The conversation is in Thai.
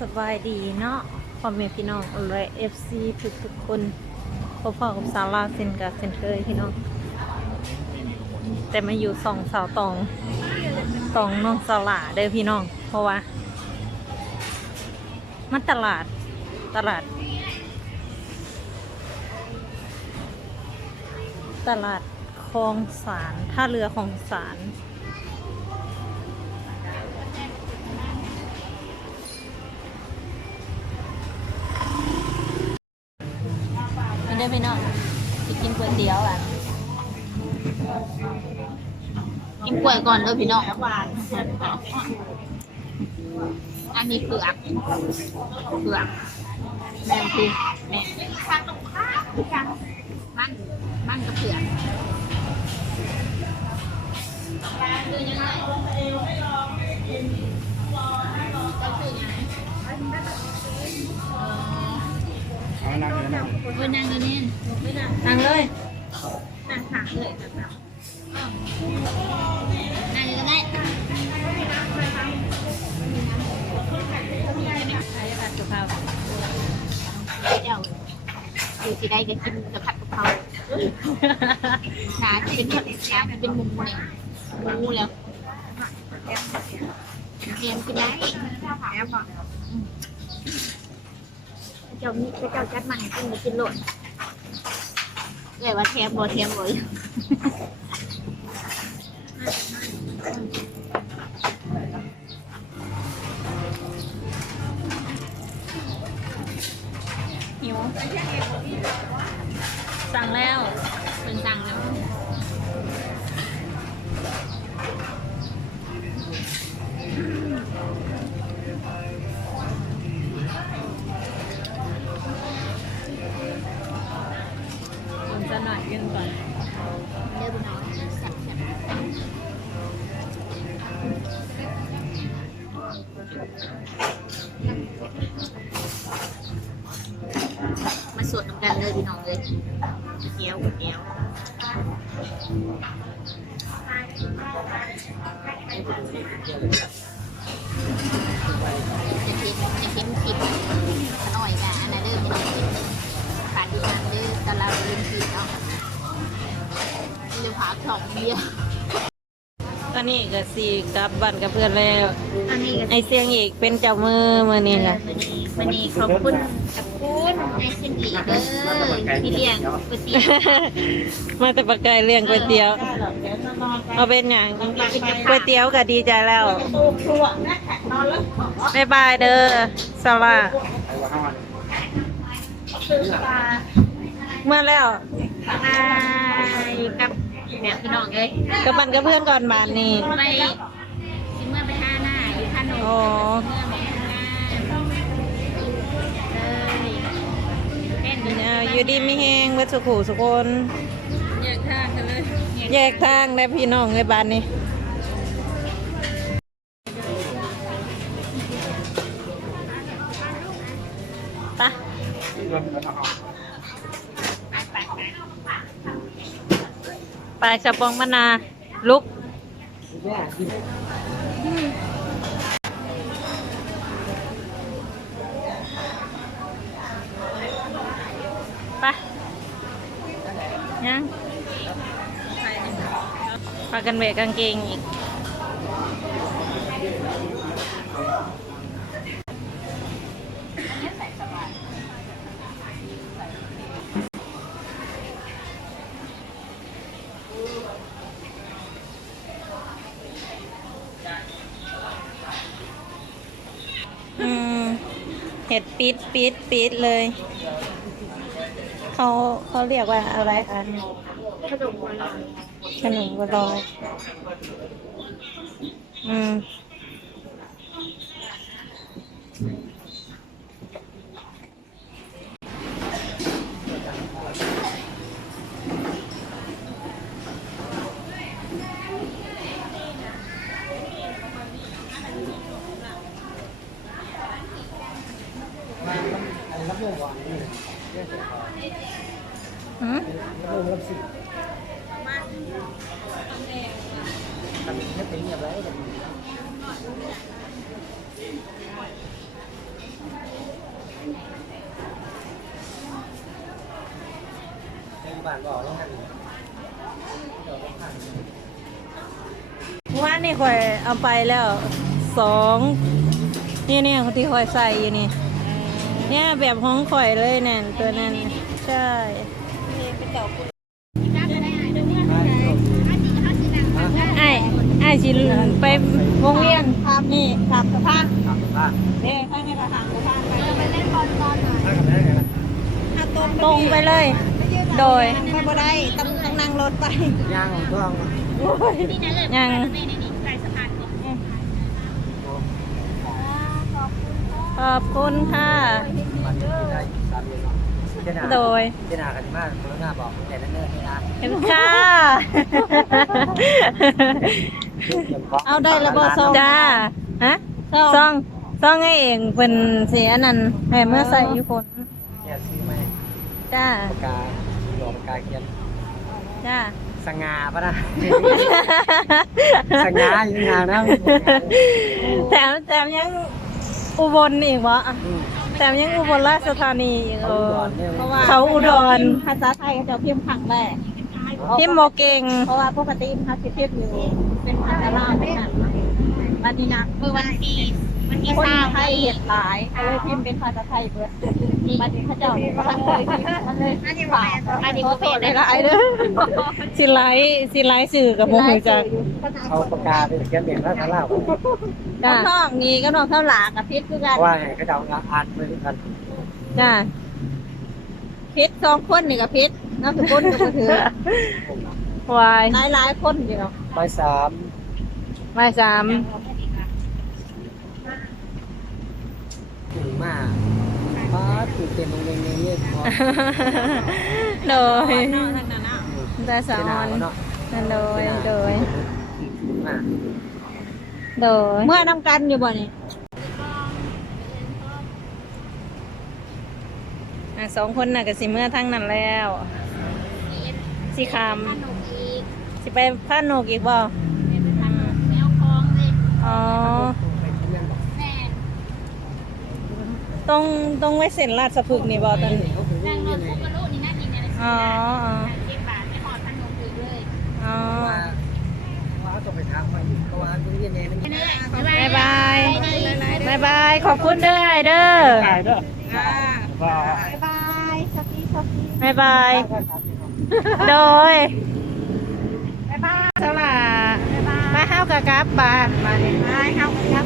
สบายดีเนาะพ่อแม่พี่น้องและFC ทุกคนพ่อกับสาวลาวเซนกับเซนเคยพี่น้องแต่มาอยู่สองสาวตองน้องสาวหล่าเด้อพี่น้องเพราะว่ามันตลาดคลองสารท่าเรือของสารไม่ได้พี่น้องจะกินก๋วยเตี๋ยวอ่ะกินกล้วยก่อนเลยพี่น้องอันนี้เปลือกแม่คือแม่ข้างตรงข้ามกันมันกับเปลือกคือยังไงก็คือยังไงนั่งเลยนั่งเลยนั่งขาเลยนั่งก็ได้ผัดกะเพราเดี๋ยวอยู่ที่ได้ก็กินกับผัดกะเพราน้าเป็นมุมเนี่ยมูแล้วเรียนกินได้เจ้าจัดมันกินโหลดเลยว่าเทียมบ่หิวสั่งแล้วเป็นสั่งแล้วผมจะหน่อยกันก่อนเริ่มน้อยแซ่บมาสดน้ำกันเลยพี่น้องเลยเกี๊ยวจะกินผิดขน่อยนะอันนั้นเริ่มเป็นผิดขาดที่มันเริ่มแต่เราเริ่มผิดเนาะเริ่มหาของเบี้ยตอนนี้ก็สี่กับบันกับเพื่อนแล้ว อันนี้ไอเสียงอีกเป็นเจ้ามือมื่อนี้ค่ะวันนี้ขอบคุณไอเสียงอีกเด้อที่เลี้ยงก๋วยเตี๋ยวมาแต่ปากไก่เลี้ยงก๋วยเตี๋ยวเอาเป็นอย่างก๋วยเตี๋ยวก็ดีใจแล้วบ๊ายบายเด้อสวัสดีเมื่อแล้วกับเนี่ยพี่น้องเลยกับบันกับเพื่อนก่อนบานนี่ไปเมื่อไปท่าหน้าอยู่ท่าหนูอยู่ดีไม่แห้งเมื่อสุขุสุคนแยกทางแล้วพี่น้องในบ้านนี้ไปสะปองมะนาลุกไปยังพากันแบกกางเกงอีกเห็ดปิดเลยเขาเรียกว่าอะไรคะขนมบัวลอย ว่านี่ข่อยเอาไปแล้ว2นี่เนี่ยที่ข่อยใส่อยู่นี่เนี่ยแบบห้องข่อยเลยเนี่ยตัวนั้นใช่ไอ้ชิไปวงเวียนครับนี่ขับสะพานเนี่ยข้างในทางสะพานไปเล่นบอลก่อนหน่อยตรงไปเลย โดยไม่บ่ได้ต้องนั่งรถไปย่างของต้องย่างขอบคุณค่ะโดยเจนากันมากคุณหน้าบอกแต่นั่นเนิ่นนะเห็นค่ะเอาได้ระเบิดซองจ้าฮะซองให้เองเป็นเสียนั่นให้เมื่อใส่อยู่คนจ้าปากกาหลอกปากกาเขียนจ้าสง่าปะนะสง่าอยู่งานนะแถมยังอุบลอีกวะแถมยังอุบลราชธานีอีกเพราะว่าเขาอุดรภาษาไทยเขาจะพิมพ์ขังแรกพิมพ์โมเก่งเพราะว่าปกติเขาจะพิมพ์อยู่เป็นภาษาลาวเป็นแบบวันนี้นะคือวันที่คนไทยเห็นหลายเขาเลยพิมพ์เป็นภาษาไทยเบิดวันนี้เขาจะภาษาไทยมันเลยฝากอันนี้ก็เป็นหลายเด้อสิไลสื่อกับโมโหจักเอาปากกาเป็นเขียนเป็นภาษาลาวน้องนี่ก็น้องเท่าหลากกับพิษคือกันว่าให้เขาจะอ่านเหมือนกันจ้าพิษ2 คนนี่กับพิษน้ำทุกคนก็ถือวายหลายคนอยู่เนาะใบ3ถึงมากป้าถูกเต็มโรงเรียนนี้พอโดยแต่สอนโดยเมื่อนำกันอยู่บ่นี่2 คนน่ะก็สิเมื่อทั้งนั้นแล้วสิคำสิไปพาโนกอีกบ่อ๋อต้องไว้เซ็นราชพฤกษ์นี่บ่ตอนนี้อ๋อบ๊ายบายขอบคุณเด้อไอเด้อบ๊ายบายโดยบ๊ายบายสละมาเฮากับกลับบ้านมาเนี่ยมาเฮากับกลับ